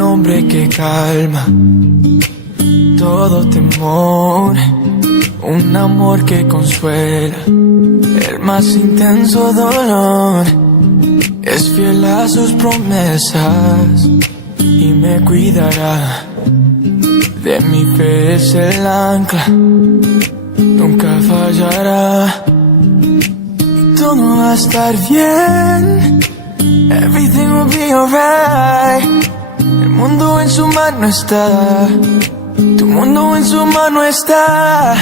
nombre que calma todo temor, un amor que consuela el más intenso dolor. Es fiel a sus promesas y me cuidará. De mi fe es el ancla, nunca fallará. Y todo va a estar bien, everything will be alright. El mundo en su mano está, tu mundo en su mano está.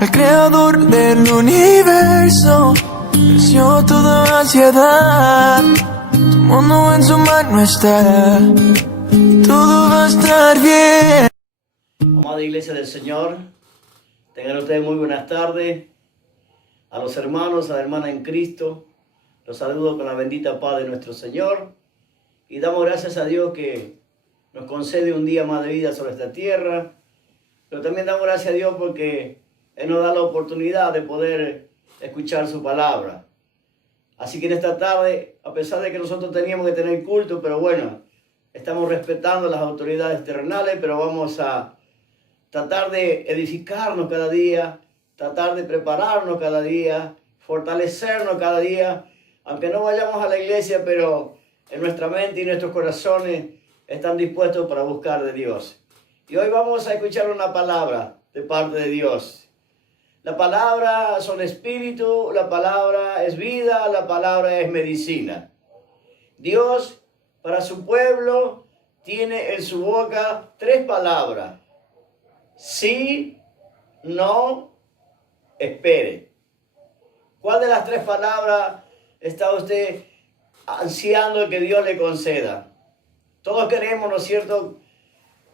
El creador del universo venció toda ansiedad. Tu mundo en su mano está, todo va a estar bien. Amada Iglesia del Señor, tengan ustedes muy buenas tardes. A los hermanos, a la hermana en Cristo, los saludo con la bendita paz de nuestro Señor. Y damos gracias a Dios que nos concede un día más de vida sobre esta tierra. Pero también damos gracias a Dios porque Él nos da la oportunidad de poder escuchar su palabra. Así que en esta tarde, a pesar de que nosotros teníamos que tener culto, pero bueno, estamos respetando las autoridades terrenales, pero vamos a tratar de edificarnos cada día, tratar de prepararnos cada día, fortalecernos cada día, aunque no vayamos a la iglesia, pero en nuestra mente y nuestros corazones están dispuestos para buscar de Dios. Y hoy vamos a escuchar una palabra de parte de Dios. La palabra son espíritu, la palabra es vida, la palabra es medicina. Dios, para su pueblo, tiene en su boca 3 palabras. Sí, no, espere. ¿Cuál de las 3 palabras está usted ansiando que Dios le conceda? Todos queremos, ¿no es cierto?,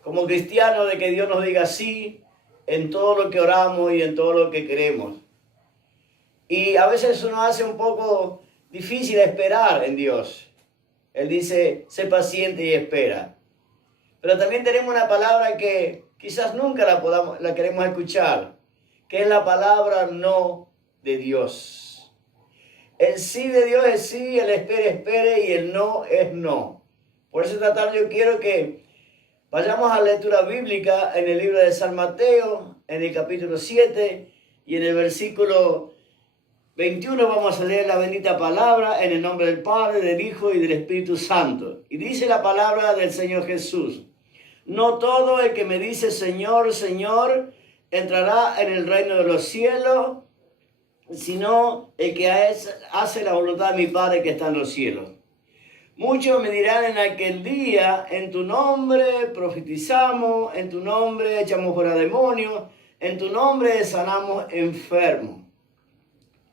como cristianos, de que Dios nos diga sí en todo lo que oramos y en todo lo que queremos. Y a veces eso nos hace un poco difícil esperar en Dios. Él dice, sé paciente y espera. Pero también tenemos una palabra que quizás nunca la queremos escuchar, que es la palabra no de Dios. El sí de Dios es sí, el espere y el no es no. Por eso esta tarde yo quiero que vayamos a la lectura bíblica en el libro de San Mateo, en el capítulo 7 y en el versículo 21 vamos a leer la bendita palabra en el nombre del Padre, del Hijo y del Espíritu Santo. Y dice la palabra del Señor Jesús: no todo el que me dice Señor, Señor, entrará en el reino de los cielos, sino el que hace la voluntad de mi Padre que está en los cielos. Muchos me dirán en aquel día, en tu nombre profetizamos, en tu nombre echamos fuera demonios, en tu nombre sanamos enfermos.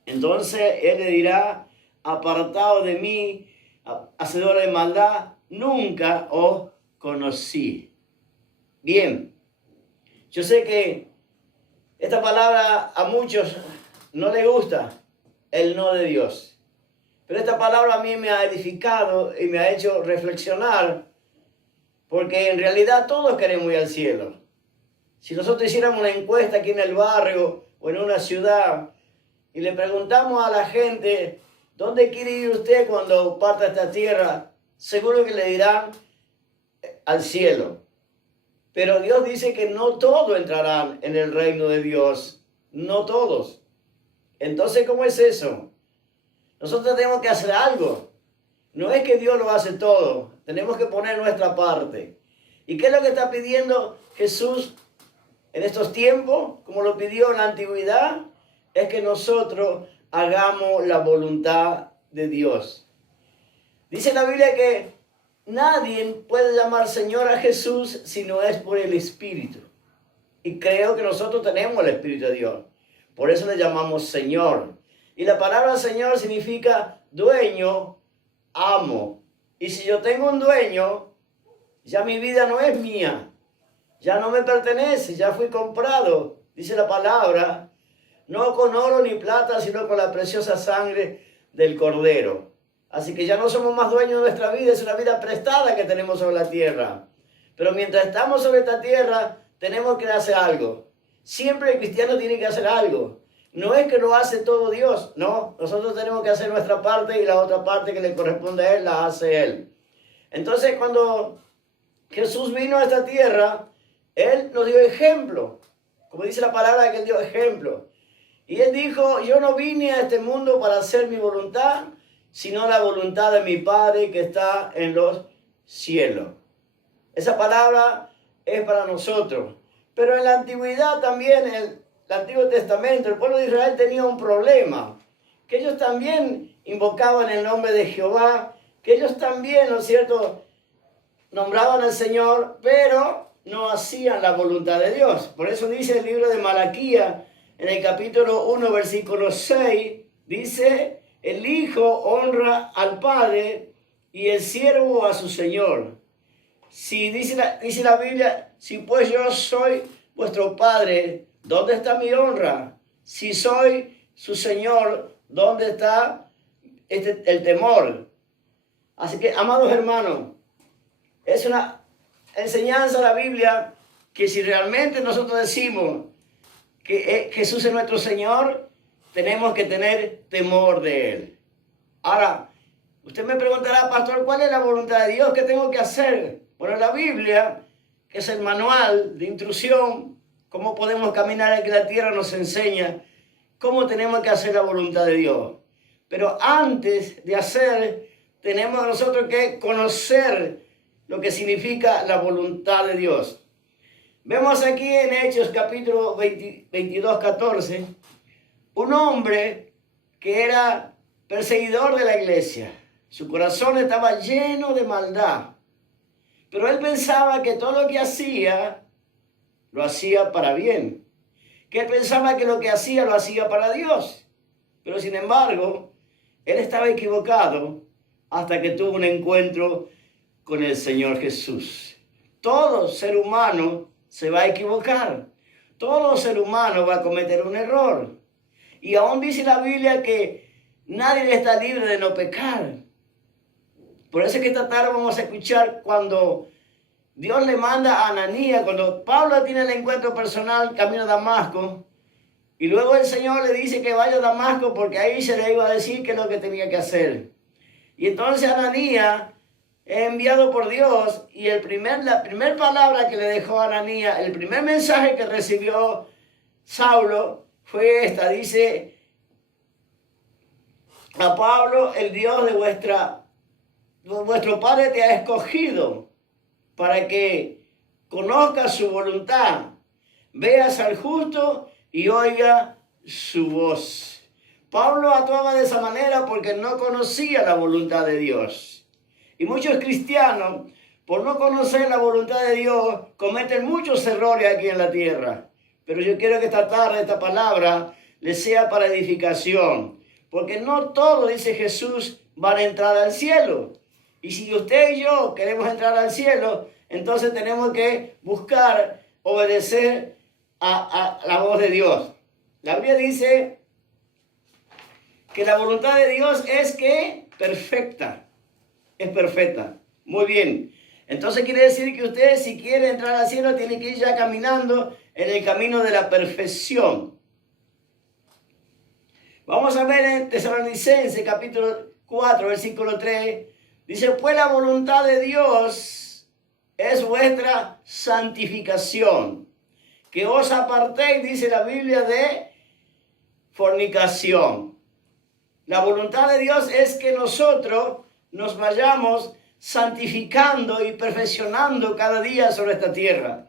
Entonces Él le dirá, apartado de mí, hacedor de maldad, nunca os conocí. Bien, yo sé que esta palabra a muchos no les gusta, el no de Dios. Pero esta palabra a mí me ha edificado y me ha hecho reflexionar, porque en realidad todos queremos ir al cielo. Si nosotros hiciéramos una encuesta aquí en el barrio o en una ciudad y le preguntamos a la gente, ¿dónde quiere ir usted cuando parta esta tierra? Seguro que le dirán al cielo. Pero Dios dice que no todos entrarán en el reino de Dios. No todos. Entonces, ¿cómo es eso? Nosotros tenemos que hacer algo. No es que Dios lo hace todo. Tenemos que poner nuestra parte. ¿Y qué es lo que está pidiendo Jesús en estos tiempos? Como lo pidió en la antigüedad, es que nosotros hagamos la voluntad de Dios. Dice la Biblia que nadie puede llamar Señor a Jesús si no es por el Espíritu. Y creo que nosotros tenemos el Espíritu de Dios. Por eso le llamamos Señor. Y la palabra Señor significa dueño, amo. Y si yo tengo un dueño, ya mi vida no es mía. Ya no me pertenece, ya fui comprado. Dice la palabra, no con oro ni plata, sino con la preciosa sangre del Cordero. Así que ya no somos más dueños de nuestra vida, es una vida prestada que tenemos sobre la tierra. Pero mientras estamos sobre esta tierra, tenemos que hacer algo. Siempre el cristiano tiene que hacer algo. No es que lo hace todo Dios, no. Nosotros tenemos que hacer nuestra parte y la otra parte que le corresponde a Él, la hace Él. Entonces, cuando Jesús vino a esta tierra, Él nos dio ejemplo. Como dice la palabra, que Él dio ejemplo. Y Él dijo, yo no vine a este mundo para hacer mi voluntad, sino la voluntad de mi Padre que está en los cielos. Esa palabra es para nosotros. Pero en la antigüedad también, en el Antiguo Testamento, el pueblo de Israel tenía un problema. Que ellos también invocaban el nombre de Jehová, que ellos también, ¿no es cierto?, nombraban al Señor, pero no hacían la voluntad de Dios. Por eso dice el libro de Malaquías, en el capítulo 1, versículo 6, dice, el Hijo honra al Padre y el siervo a su Señor. Si dice la Biblia, si pues yo soy vuestro Padre, ¿dónde está mi honra? Si soy su Señor, ¿dónde está el temor? Así que, amados hermanos, es una enseñanza de la Biblia que si realmente nosotros decimos que Jesús es nuestro Señor, tenemos que tener temor de Él. Ahora, usted me preguntará, pastor, ¿cuál es la voluntad de Dios? ¿Qué tengo que hacer? Bueno, la Biblia, que es el manual de instrucción, cómo podemos caminar aquí en la tierra, nos enseña cómo tenemos que hacer la voluntad de Dios. Pero antes de hacer, tenemos nosotros que conocer lo que significa la voluntad de Dios. Vemos aquí en Hechos capítulo 22, 14, un hombre que era perseguidor de la iglesia. Su corazón estaba lleno de maldad. Pero él pensaba que todo lo que hacía, lo hacía para bien. Que él pensaba que lo que hacía, lo hacía para Dios. Pero sin embargo, él estaba equivocado hasta que tuvo un encuentro con el Señor Jesús. Todo ser humano se va a equivocar. Todo ser humano va a cometer un error. Y aún dice la Biblia que nadie está libre de no pecar. Por eso es que esta tarde vamos a escuchar cuando Dios le manda a Ananías, cuando Pablo tiene el encuentro personal camino a Damasco, y luego el Señor le dice que vaya a Damasco porque ahí se le iba a decir qué es lo que tenía que hacer. Y entonces Ananías es enviado por Dios y la primera palabra que le dejó a Ananías, el primer mensaje que recibió Saulo fue esta, dice, a Pablo, el Dios de vuestro Padre te ha escogido para que conozcas su voluntad, veas al justo y oiga su voz. Pablo actuaba de esa manera porque no conocía la voluntad de Dios. Y muchos cristianos, por no conocer la voluntad de Dios, cometen muchos errores aquí en la tierra. Pero yo quiero que esta tarde, esta palabra, les sea para edificación. Porque no todos, dice Jesús, van a entrar al cielo. Y si usted y yo queremos entrar al cielo, entonces tenemos que buscar obedecer a la voz de Dios. La Biblia dice que la voluntad de Dios es que perfecta. Es perfecta. Muy bien. Entonces quiere decir que usted, si quiere entrar al cielo, tiene que ir ya caminando en el camino de la perfección. Vamos a ver en Tesalonicenses capítulo 4, versículo 3. Dice, pues la voluntad de Dios es vuestra santificación. Que os apartéis, dice la Biblia, de fornicación. La voluntad de Dios es que nosotros nos vayamos santificando y perfeccionando cada día sobre esta tierra.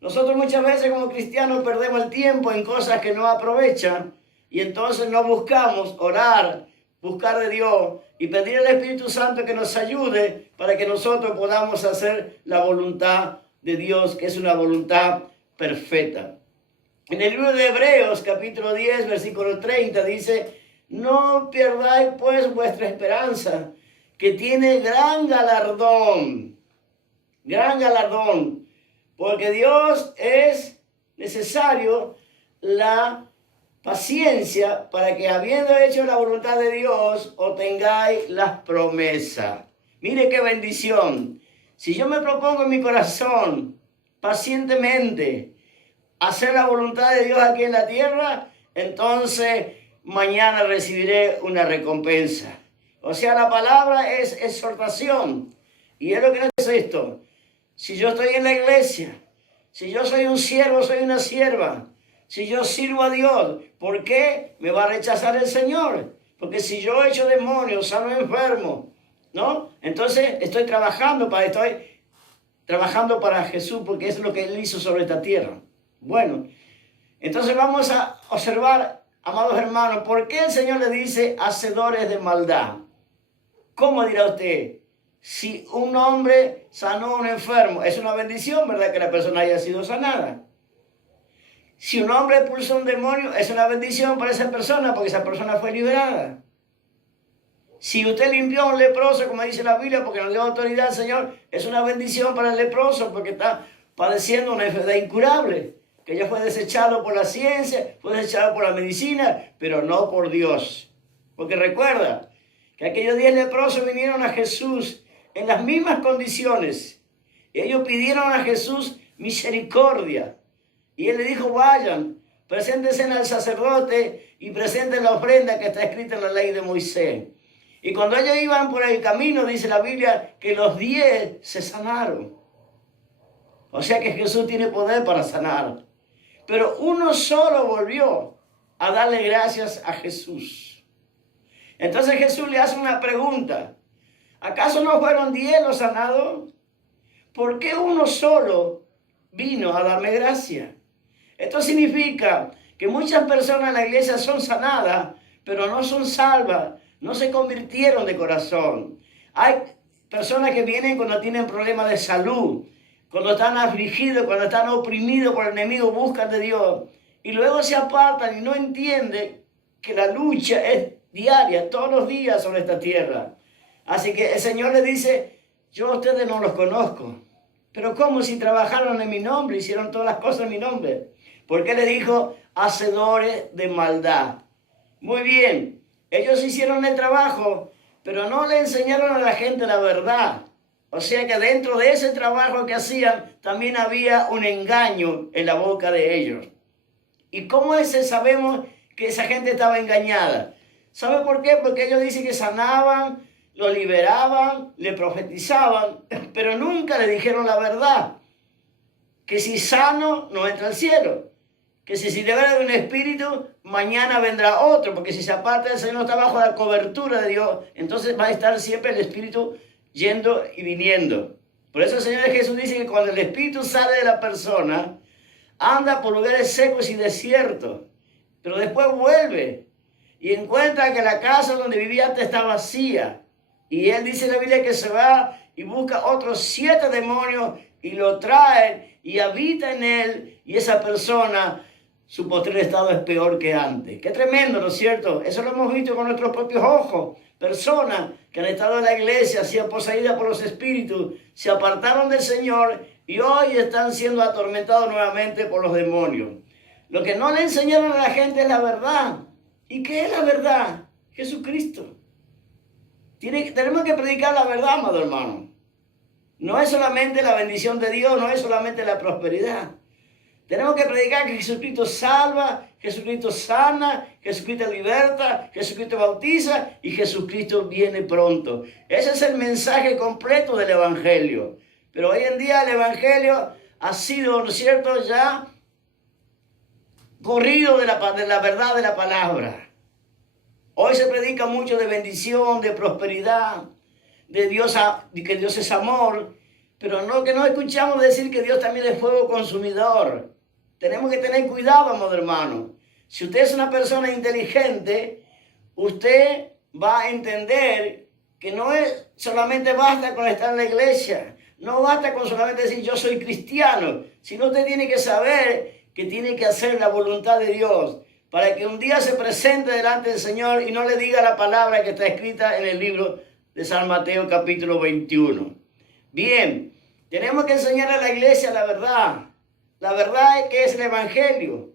Nosotros muchas veces como cristianos perdemos el tiempo en cosas que no aprovechan y entonces no buscamos orar, buscar de Dios y pedir al Espíritu Santo que nos ayude para que nosotros podamos hacer la voluntad de Dios, que es una voluntad perfecta. En el libro de Hebreos, capítulo 10, versículo 30, dice, no perdáis pues vuestra esperanza, que tiene gran galardón, porque Dios es necesario la paciencia para que habiendo hecho la voluntad de Dios, obtengáis las promesas. Mire qué bendición. Si yo me propongo en mi corazón pacientemente hacer la voluntad de Dios aquí en la tierra, entonces mañana recibiré una recompensa. O sea, la palabra es exhortación. Y es lo que es esto. Si yo estoy en la iglesia, si yo soy un siervo, soy una sierva, si yo sirvo a Dios, ¿por qué me va a rechazar el Señor? Porque si yo echo demonios, sano enfermo, ¿no? Entonces estoy trabajando para Jesús, porque es lo que Él hizo sobre esta tierra. Bueno, entonces vamos a observar, amados hermanos, ¿por qué el Señor le dice hacedores de maldad? ¿Cómo dirá usted? Si un hombre sanó a un enfermo, es una bendición, ¿verdad? Que la persona haya sido sanada. Si un hombre expulsó un demonio, es una bendición para esa persona, porque esa persona fue liberada. Si usted limpió a un leproso, como dice la Biblia, porque nos dio autoridad al Señor, es una bendición para el leproso, porque está padeciendo una enfermedad incurable, que ya fue desechado por la ciencia, fue desechado por la medicina, pero no por Dios. Porque recuerda que aquellos 10 leprosos vinieron a Jesús en las mismas condiciones. Ellos pidieron a Jesús misericordia. Y Él le dijo, vayan, preséntense al sacerdote y presenten la ofrenda que está escrita en la ley de Moisés. Y cuando ellos iban por el camino, dice la Biblia, que los 10 se sanaron. O sea que Jesús tiene poder para sanar. Pero uno solo volvió a darle gracias a Jesús. Entonces Jesús le hace una pregunta. ¿Acaso no fueron 10 los sanados? ¿Por qué uno solo vino a darme gracia? Esto significa que muchas personas en la iglesia son sanadas, pero no son salvas, no se convirtieron de corazón. Hay personas que vienen cuando tienen problemas de salud, cuando están afligidos, cuando están oprimidos por el enemigo, buscan de Dios. Y luego se apartan y no entienden que la lucha es diaria, todos los días sobre esta tierra. Así que el Señor le dice, yo a ustedes no los conozco. Pero ¿cómo si trabajaron en mi nombre, hicieron todas las cosas en mi nombre? Porque le dijo, hacedores de maldad. Muy bien, ellos hicieron el trabajo, pero no le enseñaron a la gente la verdad. O sea que dentro de ese trabajo que hacían, también había un engaño en la boca de ellos. ¿Y cómo sabemos que esa gente estaba engañada? ¿Sabe por qué? Porque ellos dicen que sanaban, lo liberaban, le profetizaban, pero nunca le dijeron la verdad. Que si sano, no entra al cielo. Que si se libera de un espíritu, mañana vendrá otro. Porque si se aparta del Señor, está bajo la cobertura de Dios, entonces va a estar siempre el espíritu yendo y viniendo. Por eso el Señor Jesús dice que cuando el espíritu sale de la persona, anda por lugares secos y desiertos. Pero después vuelve y encuentra que la casa donde vivía antes está vacía. Y él dice en la Biblia que se va y busca otros 7 demonios y lo trae y habita en él. Y esa persona, su posterior estado es peor que antes. Qué tremendo, ¿no es cierto? Eso lo hemos visto con nuestros propios ojos. Personas que han estado en la iglesia, sido poseídas por los espíritus, se apartaron del Señor y hoy están siendo atormentados nuevamente por los demonios. Lo que no le enseñaron a la gente es la verdad. ¿Y qué es la verdad? Jesucristo. Tenemos que predicar la verdad, amado hermano. No es solamente la bendición de Dios, no es solamente la prosperidad. Tenemos que predicar que Jesucristo salva, Jesucristo sana, Jesucristo liberta, Jesucristo bautiza y Jesucristo viene pronto. Ese es el mensaje completo del Evangelio. Pero hoy en día el Evangelio ha sido, ¿no es cierto?, ya corrido de la verdad de la palabra. Hoy se predica mucho de bendición, de prosperidad, de Dios, que Dios es amor, pero no que no escuchamos decir que Dios también es fuego consumidor. Tenemos que tener cuidado, amado hermano. Si usted es una persona inteligente, usted va a entender que no es solamente basta con estar en la iglesia, no basta con solamente decir yo soy cristiano, sino usted tiene que saber que tiene que hacer la voluntad de Dios, para que un día se presente delante del Señor y no le diga la palabra que está escrita en el libro de San Mateo capítulo 21. Bien, tenemos que enseñar a la iglesia la verdad. La verdad es que es el Evangelio.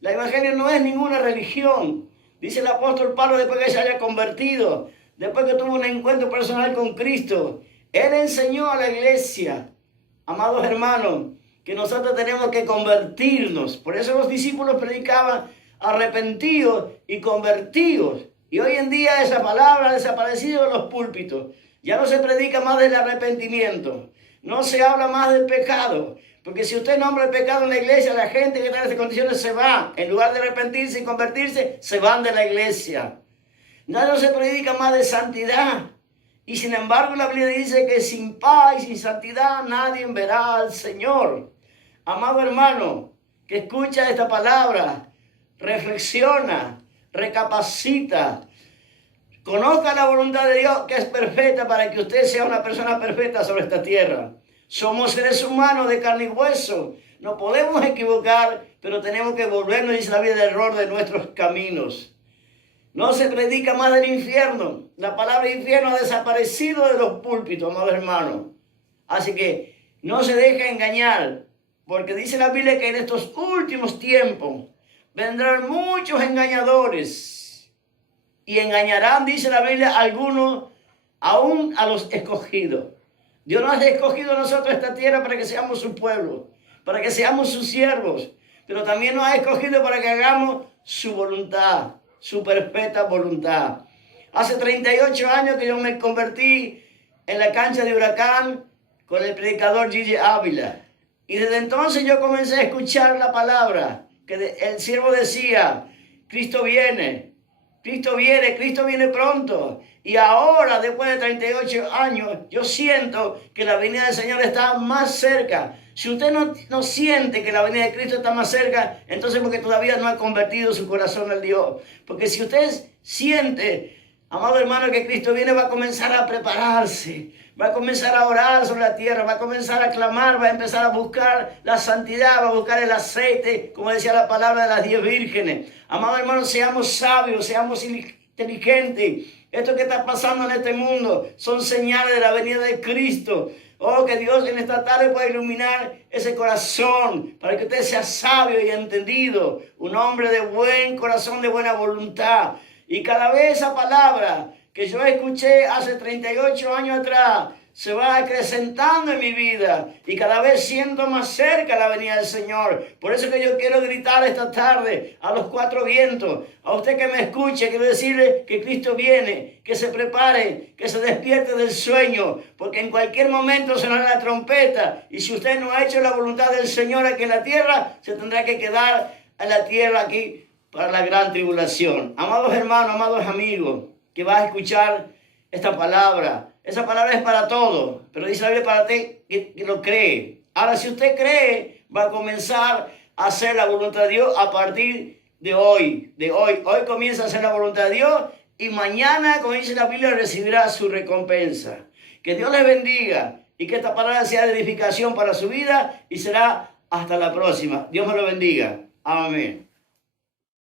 El Evangelio no es ninguna religión. Dice el apóstol Pablo después que se haya convertido, después que tuvo un encuentro personal con Cristo. Él enseñó a la iglesia, amados hermanos, que nosotros tenemos que convertirnos. Por eso los discípulos predicaban arrepentidos y convertidos. Y hoy en día esa palabra ha desaparecido de los púlpitos. Ya no se predica más del arrepentimiento. no se habla más del pecado. Porque si usted nombra el pecado en la iglesia, la gente que está en estas condiciones se va. En lugar de arrepentirse y convertirse, se van de la iglesia. No se predica más de santidad. Y sin embargo la Biblia dice que sin paz y sin santidad nadie verá al Señor. Amado hermano, que escucha esta palabra, reflexiona, recapacita, conozca la voluntad de Dios que es perfecta para que usted sea una persona perfecta sobre esta tierra. Somos seres humanos de carne y hueso. No podemos equivocar, pero tenemos que volvernos, dice la Biblia, del error de nuestros caminos. No se predica más del infierno. La palabra infierno ha desaparecido de los púlpitos, amado hermano. Así que no se deje engañar, porque dice la Biblia que en estos últimos tiempos vendrán muchos engañadores y engañarán, dice la Biblia, algunos aún a los escogidos. Dios nos ha escogido a nosotros esta tierra para que seamos su pueblo, para que seamos sus siervos, pero también nos ha escogido para que hagamos su voluntad, su perfecta voluntad. Hace 38 años que yo me convertí en la cancha de Huracán con el predicador Gigi Ávila. Y desde entonces yo comencé a escuchar la palabra, que el siervo decía, Cristo viene pronto. Y ahora, después de 38 años, yo siento que la venida del Señor está más cerca. Si usted no siente que la venida de Cristo está más cerca, entonces porque todavía no ha convertido su corazón al Dios. Porque si usted siente, amado hermano, que Cristo viene, va a comenzar a prepararse. Va a comenzar a orar sobre la tierra, va a comenzar a clamar, va a empezar a buscar la santidad, va a buscar el aceite, como decía la palabra de las 10 vírgenes. Amado hermano, seamos sabios, seamos inteligentes. Esto que está pasando en este mundo son señales de la venida de Cristo. Oh, que Dios en esta tarde pueda iluminar ese corazón para que usted sea sabio y entendido, un hombre de buen corazón, de buena voluntad. Y cada vez esa palabra que yo escuché hace 38 años atrás se va acrecentando en mi vida y cada vez siento más cerca la venida del Señor. Por eso que yo quiero gritar esta tarde a los 4 vientos, a usted que me escuche, quiero decirle que Cristo viene, que se prepare, que se despierte del sueño, porque en cualquier momento sonará la trompeta y si usted no ha hecho la voluntad del Señor aquí en la tierra, se tendrá que quedar en la tierra aquí para la gran tribulación. Amados hermanos, amados amigos, que vas a escuchar esta palabra. Esa palabra es para todos, pero dice la Biblia para ti que lo cree. Ahora, si usted cree, va a comenzar a hacer la voluntad de Dios a partir de hoy. Hoy comienza a hacer la voluntad de Dios y mañana, como dice la Biblia, recibirá su recompensa. Que Dios les bendiga y que esta palabra sea de edificación para su vida y será hasta la próxima. Dios me lo bendiga. Amén.